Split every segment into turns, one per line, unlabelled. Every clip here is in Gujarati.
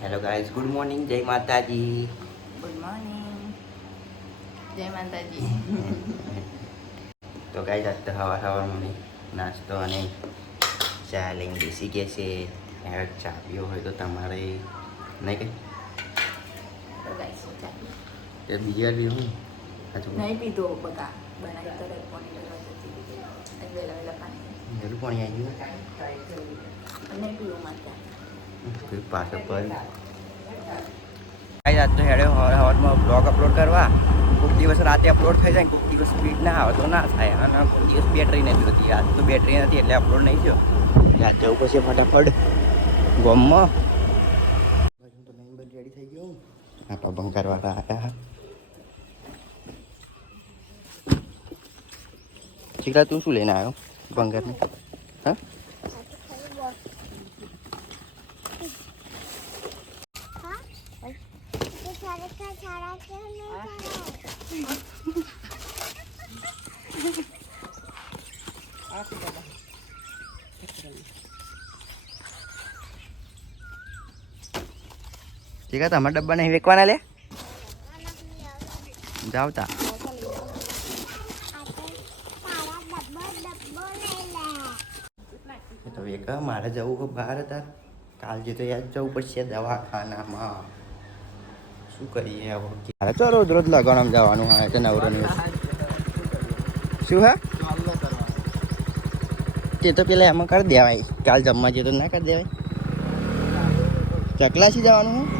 હેલો ગાઈઝ ગુડ મોર્નિંગ જય માતાજી
ગુડ મોર્નિંગ જય માતાજી
તો ગાઈઝ આજ તો હવા હવા નાસ્તો અને ચા લઈને બેસી ગયા છે. યાર ચા પીવો હોય તો તમારે નહીં કંઈ
તો હું
બીજી વાર પીવું?
નહીં પીધો બકા. બનાવી તો પાણી પાણી.
આવી ગયું?
નહીં પીવું મારે
કોઈ પાછો પર આજ તો હેડે હવારમાં બ્લોગ અપલોડ કરવા. કોઈક દિવસ રાતે અપલોડ થઈ જાય કોઈક દિવસ સ્પીડ ના આવે તો ના થાય. અને કોઈક દિવસ બેટરી નથી હોતી. આજ તો બેટરી નથી એટલે અપલોડ નહીં થયો. યાદ જવું પછી ફટાફટ. ગોમમાં તો તું શું લઈને આવ્યો બંગારને? હા? ચીકા તમારા ડબ્બા નહીં વેકવાના લે? જાવતા. તો વેકા મારે જવું બહાર હતા. કાલ જે તો યાદ જવું પડશે દવાખાનામાં. શું કરીએ હવે? મારે તો રોજ રોજ લગણમ જવાનું હોય છે નવરો શું હા? તે તો પેલા એમાં કરી દેવાય. કાલ જમવા જઈએ તો ના કરી દેવાય. ચકલાસી જવાનું હું?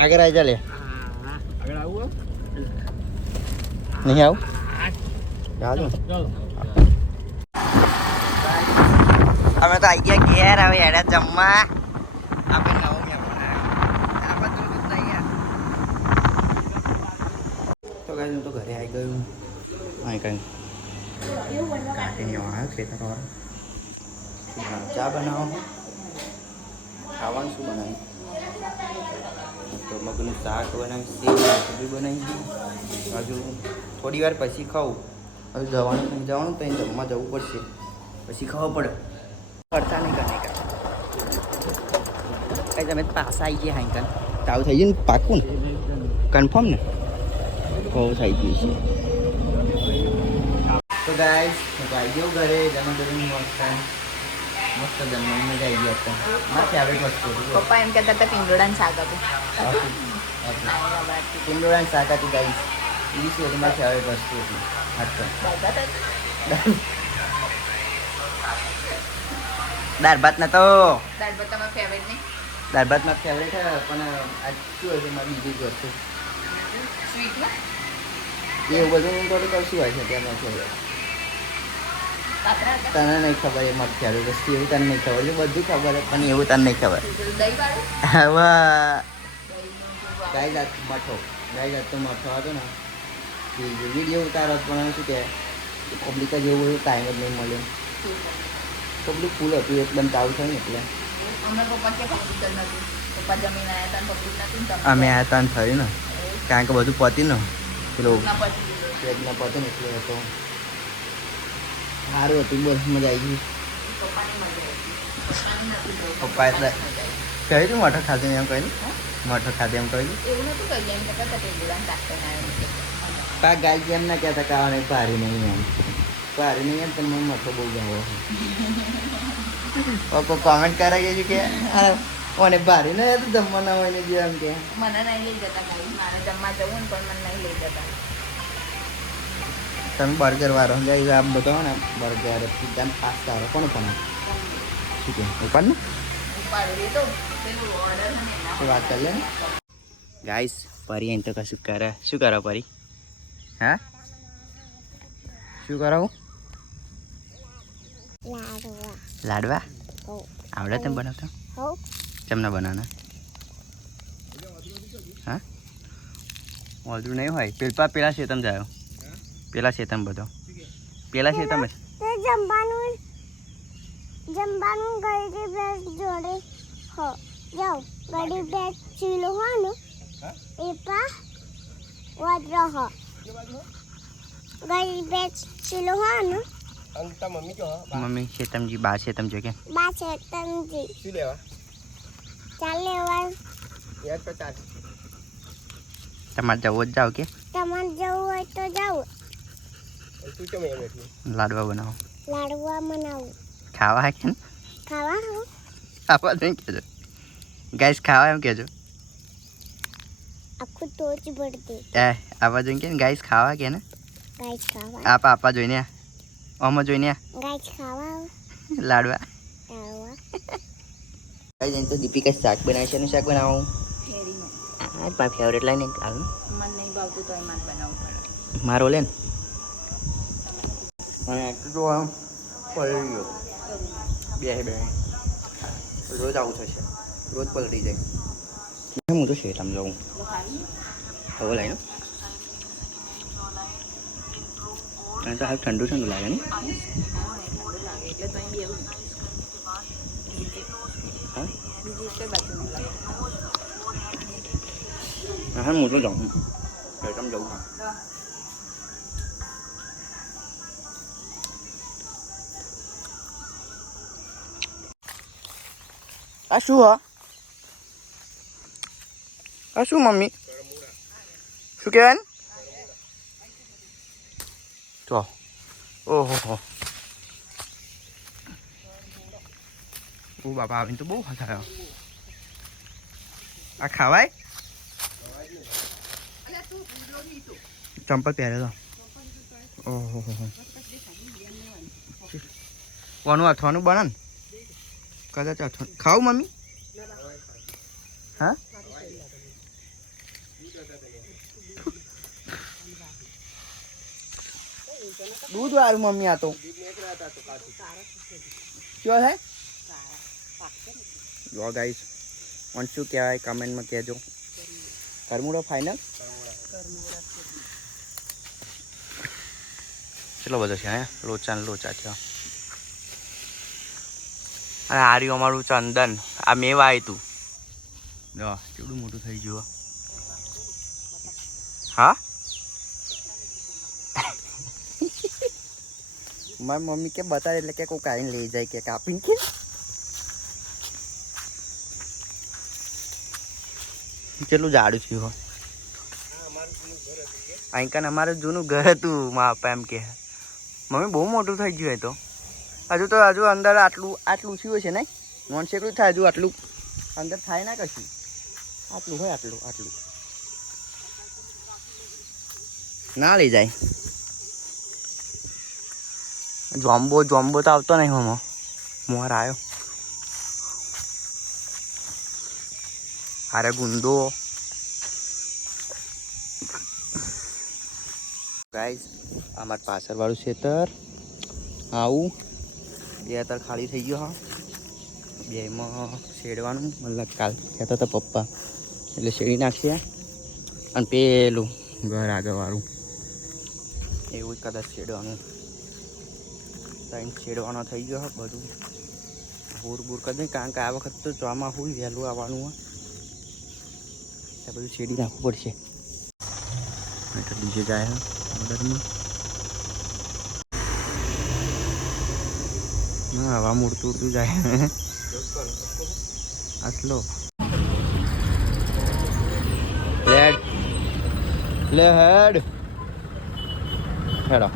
આગળ આવી ચાલે નહીં આવું ચાલો અમે તો આવી ગયા ઘેર હવે હેડા જમવા આપણે નવું મહેમાન આવ્યો. આ બધું તો તૈયાર. તો guys, હું તો ઘરે આવી ગયું અહીં કંઈ કાકીની આવ્યો ખેતરવાળો ચા બનાવો ખાવાનું શું બનાવ્યું તો મગનું શાક બનાવીશ બનાવી હજુ થોડી વાર પછી ખાવું. હજુ જવાનું જવાનું તો જમવા જવું પડશે. પછી ખબર પડે. પડતા નહીં કરે કઈ તમે પાસા આવી ગયા હાઈ ચાલુ થઈ ગયું ને પાકું ને? કન્ફર્મ ને? બહુ થઈ ગયું છે. તો ગાઈસ આવી ગયો ઘરે જમા કરીને મસ્ત. મસ્ત જમવાની મજા આવી ગઈ હતા. માથે આવી વસ્તુ
પપ્પા એમ કહેતા હતા પિંડોળાનું શાક આપો.
પિંડોળાનું શાક હતી ગાઈસ. શું હતી? માથે આવી વસ્તુ હતી. હાથ દાળ ભાત ના તો.
દાળ ભાત તમારો ફેવરેટ નહીં?
દાળ ભાત મારી ફેવરેટ છે પણ આજ શું હશે મારી બીજી વસ્તુ?
સ્વીટમાં?
એવું બધું થોડું શું હોય છે ત્યાં નથી હવે. તને નહીં ખબર એ ફેવરેટ વસ્તુ એવું તને નહીં ખબર. છે બધું ખબર પણ એવું તને નહીં ખબર. હવે ગાય જાત મઠો. ગાય જાત તો મઠો હતો ને. એ વીડિયો ઉતારો પણ શું કે પબ્લિક જ એવું ટાઈમ જ નહીં મળ્યો. પબ્લિક ફૂલ હતું એકદમ ચાલુ થયું એટલે.
અમે
આ તાન થયું ને. કારણ કે બધું પતી ને. પેલું
પતે
ને એટલે હતો. સારું હતું બસ મજા આવી ગઈ
પપ્પાની મજા હતી. પપ્પાની નથી તો
પપ્પા એટલે કહ્યું તું મઠો ખાધે એમ કહ્યું મઠો ખાધે એમ કહ્યું
એવું નતું કહી એમ કહેતા હતા પિંગોડાને શાક કરીને આવ્યા
પા ગાય કેમ ના કહેતા કાવા ભારી નહીં એમ ભારી નહીં એમ પણ મને મઠો બહુ ગાવો કોઈ કોમેન્ટ કરાવી છે કે આ ઓને ભારી નહીં હતું જમવાના હોય ને જે એમ કે
મને નહીં લઈ જતા ભાઈ મારે જમવા જવું ને પણ મને નહીં લઈ જતા
તમે બર્ગર વાળો. ગાય આપ બતાવો ને બર્ગર પિઝા ને પાસ્તા વાળો. કોણ પણ શું કે ઉપર ને
ઉપાડું એ તો પેલું ઓર્ડર છે ને
વાત કરી લે ગાઈસ પરી અહીં તો કશું કરે. શું કરો પરી? હા? શું કરો?
લાડવા?
લાડવા આવડે તેમ બનાવતા?
તમને
બનાવના? બનાના હા? ઓધરું નહીં હોય? પેલા છે તમે જાયો. પેલા શેતમ બધો. પેલા શેતમ? જ
તે જમવાનું જમવાનું ગરીબ બેસ જોડે હો જાઓ. ગરીબ બેસ ચીલો હો? ને એ પા વાદરો હો. ગરીબ બેસ ચીલો હો? ને
મમ્મી શેતમજી બા શેતમ જો કે
બા છે તમજી
શું લેવા?
ચાલ લેવા.
યાર પચાસ તમારે જવો જ જાઓ કે
તમારે જવું હોય તો જાઓ.
તું કેમ લાડવા બનાવો.
લાડવા બનાવું.
ખાવા કે
ખાવા હો.
ખાવા નહીં કહેજો. ગાઈસ ખાવા એમ કહેજો.
આખું ટોચ ભરતી
એ આવા જોઈને કે ગાઈસ ખાવા કે ને?
ગાઈસ ખાવા.
આપ આપા જોઈને ઓમો જોઈને
ગાઈસ ખાવા
લાડવા. ગાઈસ એમ તો દીપિકા શાક બનાવે છે. શાક બનાવું?
હેરીનું
આ મારી ફેવરેટ લાઈને આવું.
મને નહીં ભાવતું તો એમાં જ બનાવવું પડે.
મારો લે ને. અને એટલું તો આમ પલળી ગયો બે બે રોજ આવું થશે રોજ પલળી જાય હું તો શેતામ જાઉં હવે લાઈને અને તો હાલ ઠંડુ ઠંડુ લાગે ને
ઠંડુ લાગે એટલે તો અહીં બી એવું
હા
બીજી કઈ બાજુ નહીં લાગે
આ શું હા? આ શું મમ્મી? શું કહેવાય ને? તો ઓહો, હો. ઓ બાપા, આવીને તો બહુ હસાયો. આ ખાવાય? ચંપલ પહેરે તો. ઓહો, હો કોનું અથવાનું બને ને? કદાચ અથવાનું ખાવું મમ્મી. હા? દૂધ વાળું, મમ્મી, આ તો. કયો હે? જો ગાઈસ પણ શું કહેવાય કમેન્ટમાં કહેજો. કરમુડો ફાઇનલ ચલો બધો છે, હે? લોચા ને લોચા થયો અને આ રહ્યું અમારું ચંદન. આ મેવા આવ્યું જો, કેવડું મોટું થઈ ગયું હા. મારી મમ્મી કે બતાવે એટલે કે કોઈ કાઢીને લઈ જાય કે કાપીને કે. કેટલું જાડું થયું અહીં કાન અમારું જૂનું ઘર હતું મા પપ્પા એમ કે. મમ્મી, બહુ મોટું થઈ ગયું એ તો. હજુ તો હજુ અંદર આટલું આટલું થયું છે ને નોન શેકડું થાય, હજુ આટલું. અંદર થાય ના કશું? આટલું હોય, આટલું આટલું. ના લઈ જાય. જોમ્બો જોમ્બો તો આવતો નહીં હમો. મોર આવ્યો હારે ગુંદો. ગાઈઝ અમારા પાછળવાળું ખેતર આવું. અત્યારે ખાલી થઈ ગયો, હા. બેમાં શેડવાનું, મતલબ કાલ કહેતા હતા પપ્પા. એટલે શેડી નાખીએ અને પેલું ઘર આગળવાળું એવું કદાચ શેડવાનું. ટાઈમ છેડવાનો થઈ ગયો હોય બધું. ભૂર બૂર કરી દે કારણ કે આ વખત તો ચોમાં હોય, વહેલું આવવાનું હોય એટલે બધું શેડી નાખવું પડશે. ડીજે જાય ઓર્ડરમાં. હા વામૂળ તૂટતું જાય. આટલો. લેડ લે હેડ. હેડો.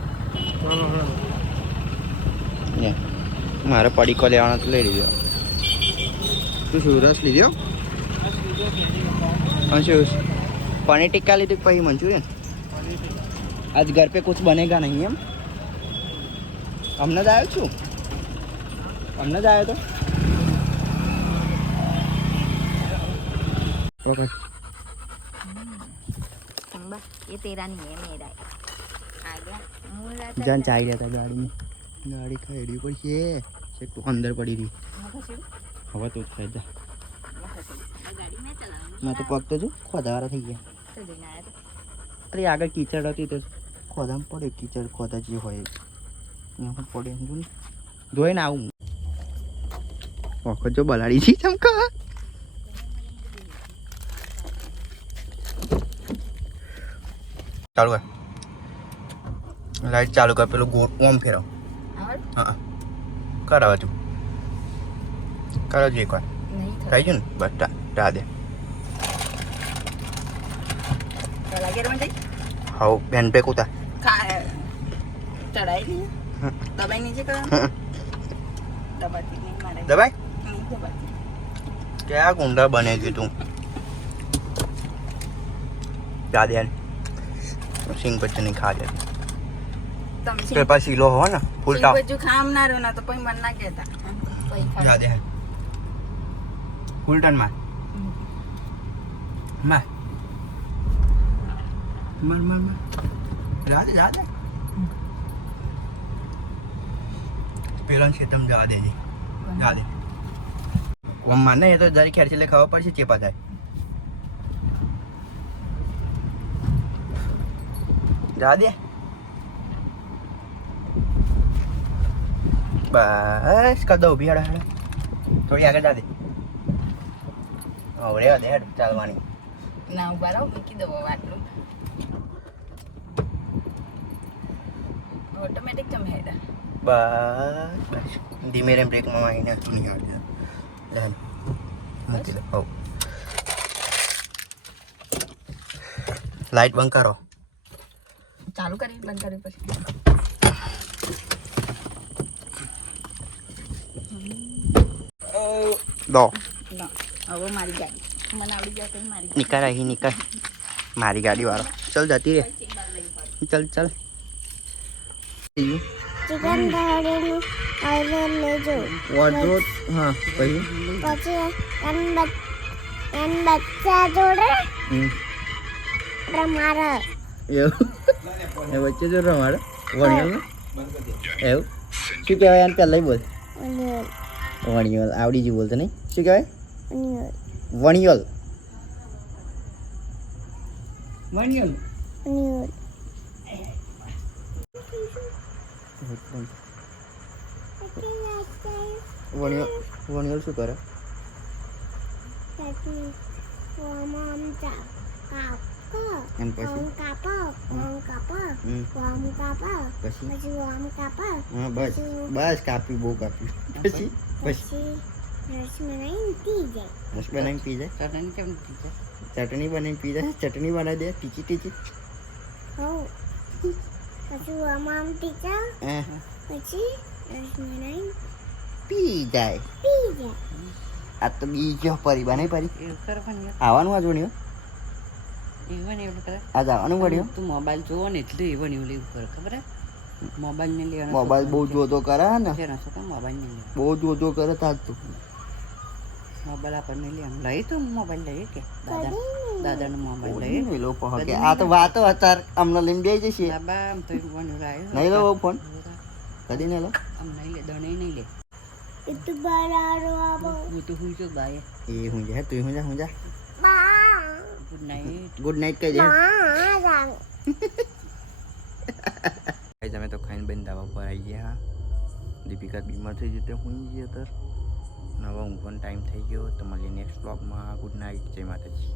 મારે પડીકો લેવાનો તો લઈ લીધો. તું શું, રસ લીધો? શું પનીર ટિક્કા લીધું પછી મંચુરિયન? આજ ઘર પે કુછ બનેગા નહીં એમ? હમણાં જ આવ્યો છું. હમણાં જ આવ્યો તો. પકડ.
એ તેરાની હે
મેરા આ ગયા. હતા ગાડીમાં. ગાડી ખાઈડી પડશે છે. તો અંદર પડી રહી. હવે તો ખાઈ જા. મેં તો પગ તો ખોદાવાળા થઈ ગયા. અરે આગળ કીચડ હતી તો ખોદામાં પડે કીચડ ખોદા જે હોય. પડે જોઈને આવું. વખત જો બલાડી છે ચમકા ચાલુ કર લાઈટ ચાલુ કર પેલું ગોળ ઓમ ફેરવ હા કરાવ તું કરાવજો એકવાર
નહીં
થઈ ગયું ને બસ ટા દે હાઉ બેન પે કુતા
ચડાઈ દબાઈ નીચે નહીં
દબાઈ ક્યાં કુંડા બને ગયું તું? જા દે સિંગ પછી નહીં ખા દે.
તમે છે
પેપર સીલો હો ને ફૂલ ટાપ
બધું ખામ ના રહ્યો ના તો પછી મન ના કહેતા. પછી ખા
જા દે. ફૂલ ટન માર માર. માર માર માર. જા દે જા દે. પેલા ખેતમ જા દે જા દે. માને એ તો જરી ખેર એટલે ખબર પડશે ચેપા થાય. જા દે. બસ કદો ઊભી હેડા હેડા. થોડી આગળ જા દે. હવે દે હેડ ચાલવાની.
ના ઊભા રહો મૂકી દો વાટલું ઓટોમેટિક તમે હેડા.
બસ બસ. ધીમે રેમ બ્રેકમાં આવીને તું નહીં આવડે. લે મૂકી દે. હો લાઈટ બંધ કરો.
ચાલુ કરી બંધ કરી પછી.
દો.
હવે મારી ગાડી. મને આવડી જાય તો મારી
નીકળ અહીં નીકળ. મારી ગાડી વાળો. ચલ જતી રે ચલ ચલ.
ચિકન દહાડીનું ઓઇલ લેજો.
વોડરો હા પછી
પછી એમ બચ્ચા જોડે રમાડે.
એવું? એ વચ્ચે જોડે રમાડે? વણિયલ એવું? શું કહેવાય એને પહેલાં બોલ. વણિયલ. આવડી જ બોલતો નહીં? શું કહેવાય?
અનિયલ
વણિયલ. વણિયલ. વણિયલ શું કરે?
પછી ઓમ કાપો
એમ પછી
ઓમ કાપો ઓમ કાપો
હમ.
ઓમ કાપો
પછી
પછી ઓમ કાપો
હા બસ બસ કાપી બહુ કાપી પછી પછી
પછી રસ બનાવીને પી જાય
રસ બનાવીને પી જાય
ચટણી કેમ થઈ
ચટણી બનાવીને પી જાય ચટણી બનાવી દે ટીચી ટીચી
હો પછી ઓમ આમ પીતા
હા
પછી રસ બનાવીને
પી જાય
પી જાય
આ તો બીજો પરી બને પરી
એવું કરવાનું
આવવાનું આજ વણ્યો
એવું ને એવું કરે.
આ જવાનું વણ્યો
તું મોબાઈલ જોવો ને એટલે એવું ને એવું લેવું કરે ખબર મોબાઈલ ને લેવાનો
મોબાઈલ બહુ જોતો કરે ને.
મોબાઈલ ને
બહુ જોતો કરે તાજ તું.
મોબાઈલ આપણને લેવાનું. લઈ તો મોબાઈલ લઈએ કે? દાદા દાદાનો મોબાઈલ લઈએ.
એ લોકો કે આ તો વાતો અત્યારે અમને લઈને બે જશે.
બાબા આમ તો એવું
નહીં લો ફોન? કદી નહીં લો?
આમ નહીં લે દણે નહીં લે.
Itu bararo apa
હું તો bae. જો બાય
એ હું જા તું હું જા હું જા
ba
good night
good night કહી દે
ભાઈ
ગાઈઝ અમે તો ખાઈને બેન ધાબા પર આવી ગયા દીપિકા બીમાર થઈ જતે હું ગયા તર નવા ઊંઘવાનો ટાઈમ થઈ ગયો. તો મળીએ નેક્સ્ટ બ્લોગમાં ગુડ નાઇટ જય માતાજી.